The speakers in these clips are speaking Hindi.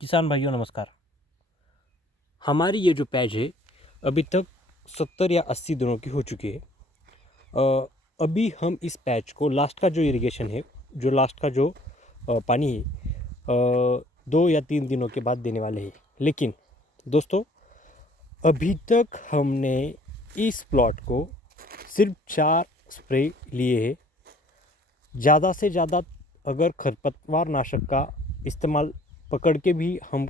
किसान भाइयों नमस्कार। हमारी ये जो पैज है अभी तक 70 या 80 दिनों की हो चुकी है। अभी हम इस पैच को लास्ट का जो इरिगेशन है, जो लास्ट का जो पानी है 2 या 3 दिनों के बाद देने वाले हैं। लेकिन दोस्तों, अभी तक हमने इस प्लॉट को सिर्फ 4 स्प्रे लिए हैं। ज़्यादा से ज़्यादा अगर खरपतवार नाशक का इस्तेमाल पकड़ के भी हम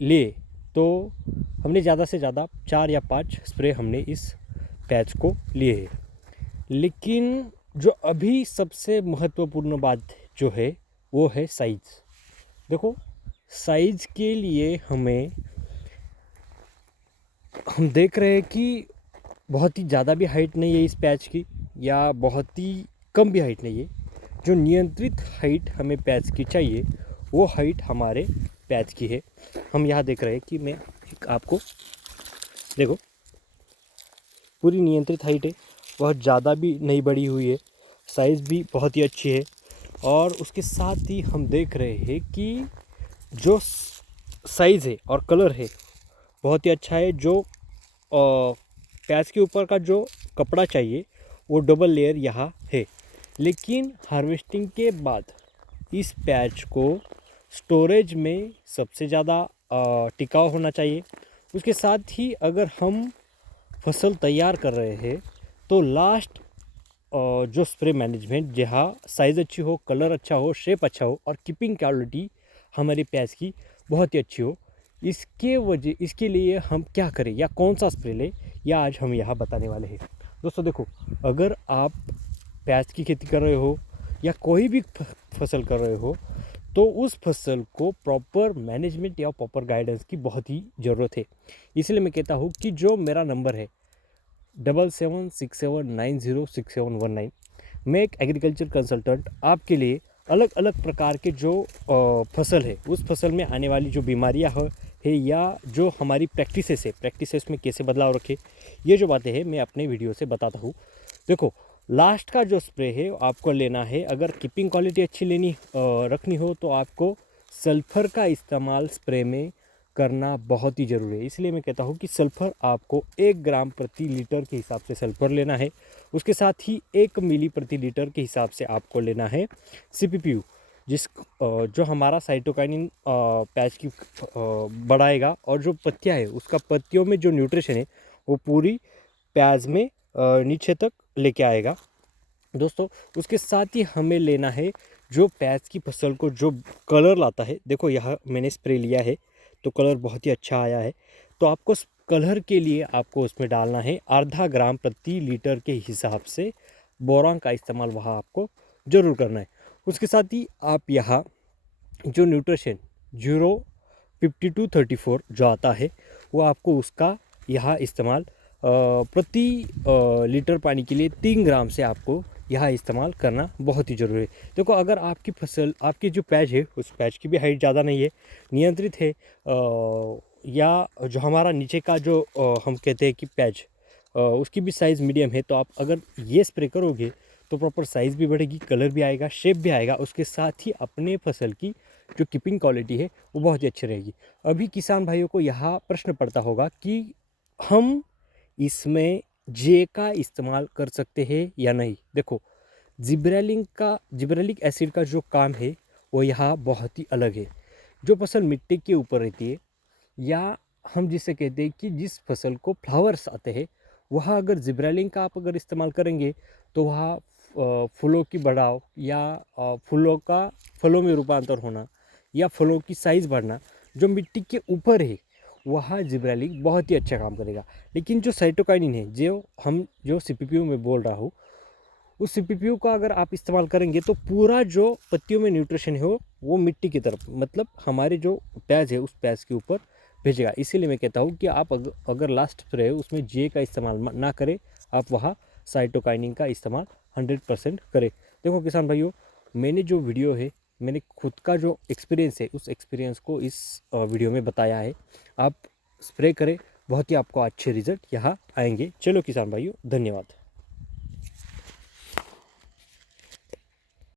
ले तो हमने ज़्यादा से ज़्यादा 4 या 5 स्प्रे हमने इस पैच को लिए हैं। लेकिन जो अभी सबसे महत्वपूर्ण बात जो है वो है साइज़। देखो, साइज़ के लिए हम देख रहे हैं कि बहुत ही ज़्यादा भी हाइट नहीं है इस पैच की, या बहुत ही कम भी हाइट नहीं है। जो नियंत्रित हाइट हमें पैच की चाहिए वो हाइट हमारे पैच की है। हम यहाँ देख रहे हैं कि मैं एक आपको देखो, पूरी नियंत्रित हाइट है, बहुत ज़्यादा भी नहीं बड़ी हुई है, साइज़ भी बहुत ही अच्छी है। और उसके साथ ही हम देख रहे हैं कि जो साइज़ है और कलर है बहुत ही अच्छा है। जो पैच के ऊपर का जो कपड़ा चाहिए वो डबल लेयर यहाँ है। लेकिन हार्वेस्टिंग के बाद इस पैच को स्टोरेज में सबसे ज़्यादा टिकाऊ होना चाहिए। उसके साथ ही अगर हम फसल तैयार कर रहे हैं तो लास्ट जो स्प्रे मैनेजमेंट, जहाँ साइज़ अच्छी हो, कलर अच्छा हो, शेप अच्छा हो और कीपिंग क्वालिटी हमारे पैच की बहुत ही अच्छी हो, इसके लिए हम क्या करें या कौन सा स्प्रे लें, या आज हम यहाँ बताने वाले हैं। दोस्तों देखो, अगर आप प्याज की खेती कर रहे हो या कोई भी फसल कर रहे हो तो उस फसल को प्रॉपर मैनेजमेंट या प्रॉपर गाइडेंस की बहुत ही ज़रूरत है। इसलिए मैं कहता हूँ कि जो मेरा नंबर है 7767906719, मैं एक एग्रीकल्चर कंसल्टेंट आपके लिए अलग अलग प्रकार के जो फसल है, उस फसल में आने वाली जो बीमारियाँ है या जो हमारी प्रैक्टिसेस में कैसे बदलाव रखे, ये जो बातें हैं मैं अपने वीडियो से बताता हूँ। देखो, लास्ट का जो स्प्रे है आपको लेना है, अगर कीपिंग क्वालिटी अच्छी रखनी हो तो आपको सल्फ़र का इस्तेमाल स्प्रे में करना बहुत ही ज़रूरी है। इसलिए मैं कहता हूँ कि सल्फ़र आपको 1 ग्राम प्रति लीटर के हिसाब से सल्फ़र लेना है। उसके साथ ही 1 मिली प्रति लीटर के हिसाब से आपको लेना है CPPU, जो हमारा साइटोकाइनिन पैच की बढ़ाएगा, और जो पत्तियाँ है उसका पत्तियों में जो न्यूट्रिशन है वो पूरी प्याज में नीचे तक लेके आएगा। दोस्तों, उसके साथ ही हमें लेना है जो प्याज की फसल को जो कलर लाता है। देखो, यहाँ मैंने स्प्रे लिया है तो कलर बहुत ही अच्छा आया है। तो आपको कलर के लिए आपको उसमें डालना है आधा ग्राम प्रति लीटर के हिसाब से बोरान का इस्तेमाल वहाँ आपको ज़रूर करना है। उसके साथ ही आप यहाँ जो न्यूट्रिशन 05234 जो आता है वो आपको उसका यहाँ इस्तेमाल प्रति लीटर पानी के लिए 3 ग्राम से आपको यहाँ इस्तेमाल करना बहुत ही ज़रूरी है। देखो, अगर आपकी फसल, आपकी जो पैच है उस पैच की भी हाइट ज़्यादा नहीं है, नियंत्रित है, या जो हमारा नीचे का जो हम कहते हैं कि पैच, उसकी भी साइज़ मीडियम है, तो आप अगर ये स्प्रे करोगे तो प्रॉपर साइज़ भी बढ़ेगी, कलर भी आएगा, शेप भी आएगा। उसके साथ ही अपने फसल की जो कीपिंग क्वालिटी है वो बहुत ही अच्छी रहेगी। अभी किसान भाइयों को यहाँ प्रश्न पड़ता होगा कि हम इसमें जे का इस्तेमाल कर सकते हैं या नहीं। देखो, जिब्रेलिक एसिड का जो काम है वो यहाँ बहुत ही अलग है। जो फसल मिट्टी के ऊपर रहती है, या हम जिसे कहते हैं कि जिस फसल को फ्लावर्स आते हैं, वहाँ अगर जिब्रेलिन का आप अगर इस्तेमाल करेंगे तो वहाँ फूलों की बढ़ाव या फलों में रूपांतर होना या फलों की साइज़ बढ़ना जो मिट्टी के ऊपर है, वहाँ जिब्रेलिक बहुत ही अच्छा काम करेगा। लेकिन जो साइटोकाइनिन है, जो CPPU में बोल रहा हूँ, उस CPPU का अगर आप इस्तेमाल करेंगे तो पूरा जो पत्तियों में न्यूट्रिशन है वो मिट्टी की तरफ, मतलब हमारे जो प्याज है उस प्याज के ऊपर भेजेगा। इसीलिए मैं कहता हूँ कि आप अगर लास्ट स्प्रे है उसमें जे का इस्तेमाल ना करें, आप वहाँ साइटोकाइनिन का इस्तेमाल 100% करें। देखो किसान भाइयों, मैंने जो वीडियो है, मैंने खुद का जो एक्सपीरियंस है उस एक्सपीरियंस को इस वीडियो में बताया है। आप स्प्रे करें, बहुत ही आपको अच्छे रिजल्ट यहाँ आएंगे। चलो किसान भाइयों, धन्यवाद।